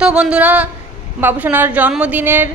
তো বন্ধুরা, বাবুসোনার জন্মদিনের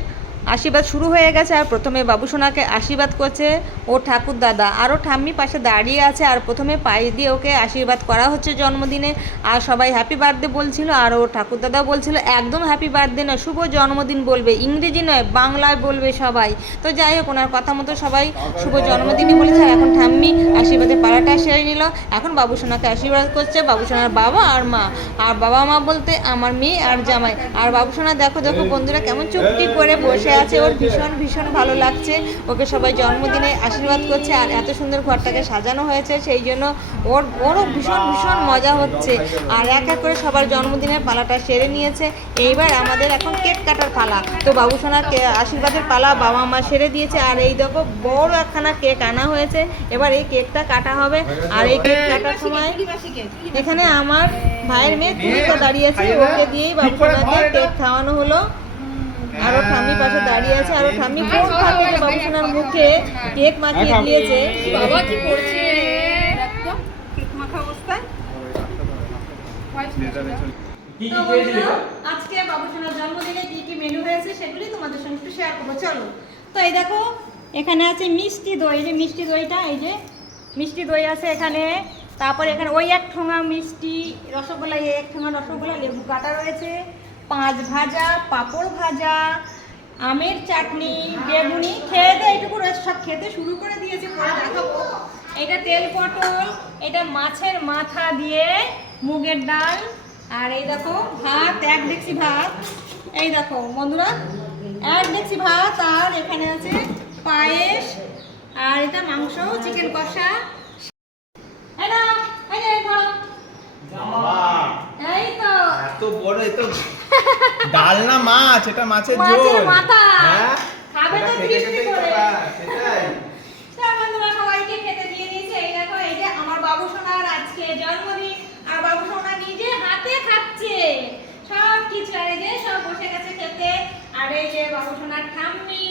আশীর্বাদ শুরু হয়ে গেছে। আর প্রথমে বাবুসোনাকে আশীর্বাদ করছে ও ঠাকুর দাদা, আরও ঠাম্মি পাশে দাঁড়িয়ে আছে। আর প্রথমে পায়ে দিয়ে ওকে আশীর্বাদ করা হচ্ছে জন্মদিনে। আর সবাই হ্যাপি বার্থডে বলছিল, আর ও ঠাকুর দাদাও বলছিল একদম হ্যাপি বার্থডে নয়, শুভ জন্মদিন বলবে, ইংরেজি নয় বাংলায় বলবে সবাই। তো যাই হোক, ওনার কথা মতো সবাই শুভ জন্মদিনই বলেছে। আর এখন ঠাম্মি আশীর্বাদের পালাটা সেরে নিল। এখন বাবুসোনাকে আশীর্বাদ করছে বাবুসোনার বাবা আর মা। আর বাবা মা বলতে আমার মেয়ে আর জামাই। আর বাবুসোনা দেখো দেখো বন্ধুরা কেমন চুপটি করে বসে আছে, ওর ভীষণ ভীষণ ভালো লাগছে। ওকে সবাই জন্মদিনে আশীর্বাদ করছে, আর এত সুন্দর ঘরটাকে সাজানো হয়েছে, সেই জন্য ওরও ভীষণ ভীষণ মজা হচ্ছে। আর এক এক করে সবার জন্মদিনের পালাটা সেরে নিয়েছে। এইবার আমাদের এখন কেক কাটার পালা। তো বাবুসোনার আশীর্বাদের পালা বাবা মা সেরে দিয়েছে। আর এই দেখো বড় একখানা কেক আনা হয়েছে, এবার এই কেকটা কাটা হবে। আর এই কেক কাটার সময় এখানে আমার ভাইয়ের মেয়ে তুলিকা দাঁড়িয়েছে, ওকে দিয়েই বাবুসোনাকে কেক খাওয়ানো হলো। আরো ঠাম্মি পাশে দাঁড়িয়ে আছে, আরো ঠাম্মি কোন থাকে যে বাবুসোনার মুখে কেক মাখিয়ে দিয়েছে। বাবা কি করছে একদম কেক মাখা অবস্থায়। তো বন্ধুরা, আজকে বাবুসোনার জন্মদিনে কি কি মেনু হয়েছে সেগুলি তোমাদের সঙ্গে একটু শেয়ার করবো, চলো। তো এই দেখো এখানে আছে মিষ্টি দই, যে মিষ্টি দইটা, এই যে মিষ্টি দই আছে এখানে। তারপরে এখানে ওই এক ঠোঙা মিষ্টি রসগোল্লা, এই এক ঠোঙা রসগোল্লা, লেবু কাটা রয়েছে, 5 ভাজা, পাঁপড় ভাজা, আমের চাটনি, বেগুনি, খেতে এইটুকু রয়েছে, সব খেতে শুরু করে দিয়েছে, পরে দেখাবো। এটা তেল পটল, এটা মাছের মাথা দিয়ে মুগের ডাল। আর এই দেখো ভাত, 1 ডেকচি ভাত, এই দেখো বন্ধুরা 1 ডেকচি ভাত। আর এখানে আছে পায়েস, আর এটা মাংস, চিকেন কষা। এই তো এত বড়, এত ডাল না মাছ, এটা মাছের ঝোল। মাছের মাথা হ্যাঁ খাবে তো তৃপ্তি করে। সেটাই বন্ধুরা, সবাইকে খেতে দিয়ে দিয়েছে। এই দেখো, এই যে আমার বাবুসোনার আজকে জন্মদিন, আর বাবুসোনা নিজে হাতে খাচ্ছে সব কিছু। আর এই যে সব বসে গেছে খেতে। আর এই যে বাবুসোনার ঠাম্মি,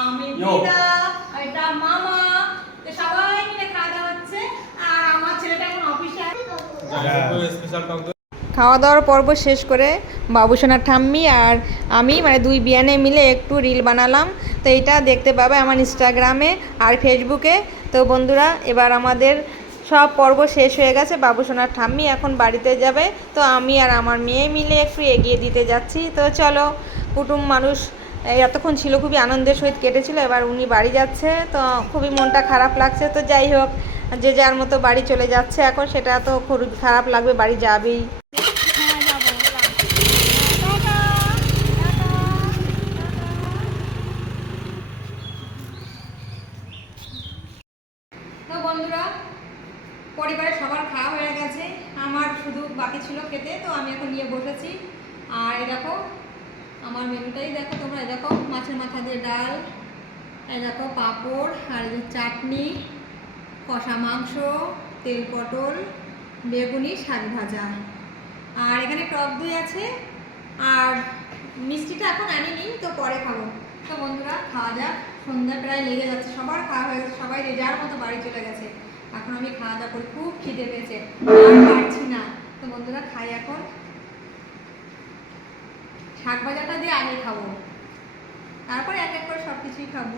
আমি দিদা, আর এটা মামা, তো সবাই মিলে খাওয়া দাওয়া হচ্ছে। আর আমার ছেলেটা এখন অফিসে খাওয়া দাওয়ার পর্ব শেষ করে বাবুসোনার ঠাম্মি আর আমি মানে 2 বিয়ানে মিলে একটু রিল বানালাম। তো এইটা দেখতে পাবে আমার ইনস্টাগ্রামে আর ফেসবুকে। তো বন্ধুরা, এবার আমাদের সব পর্ব শেষ হয়ে গেছে, বাবুসোনার ঠাম্মি এখন বাড়িতে যাবে। তো আমি আর আমার মেয়ে মিলে একটু এগিয়ে দিতে যাচ্ছি। তো চলো, কুটুম মানুষ এতক্ষণ ছিল, খুবই আনন্দের সহিত কেটেছিল, এবার উনি বাড়ি যাচ্ছে। তো খুবই মনটা খারাপ লাগছে। তো যাই হোক, যে যার মতো বাড়ি চলে যাচ্ছে এখন, সেটা তো খুবই খারাপ লাগবে, বাড়ি যাবেই। তো বন্ধুরা, পরিবারের সবার খাওয়া হয়ে গেছে, আমার শুধু বাকি ছিল খেতে। তো আমি এখন নিয়ে বসেছি। আর এই দেখো আমার মেনুটাই দেখো তোমরা, এই দেখো মাছের মাথা দিয়ে ডাল, এই দেখো পাঁপড়, আর এই যে চাটনি, কষা মাংস, তেল পটল, বেগুনি, শাক ভাজা, আর এখানে টক দই আছে। আর মিষ্টিটা এখন আনিনি, তো পরে খাবো। তো বন্ধুরা, খাওয়া যাক, সন্ধ্যা প্রায় লেগে যাচ্ছে, সবার খাওয়া হয়ে গেছে, সবাই যে যার মতো বাড়ি চলে গেছে। এখন আমি খাওয়া দাওয়া করি, খুব খিদে পেয়েছে, আর পারছি না। তো বন্ধুরা, খাই এখন। শাক ভাজাটা দিয়ে আগে খাবো, তারপরে এক এক করে সব কিছুই খাবো।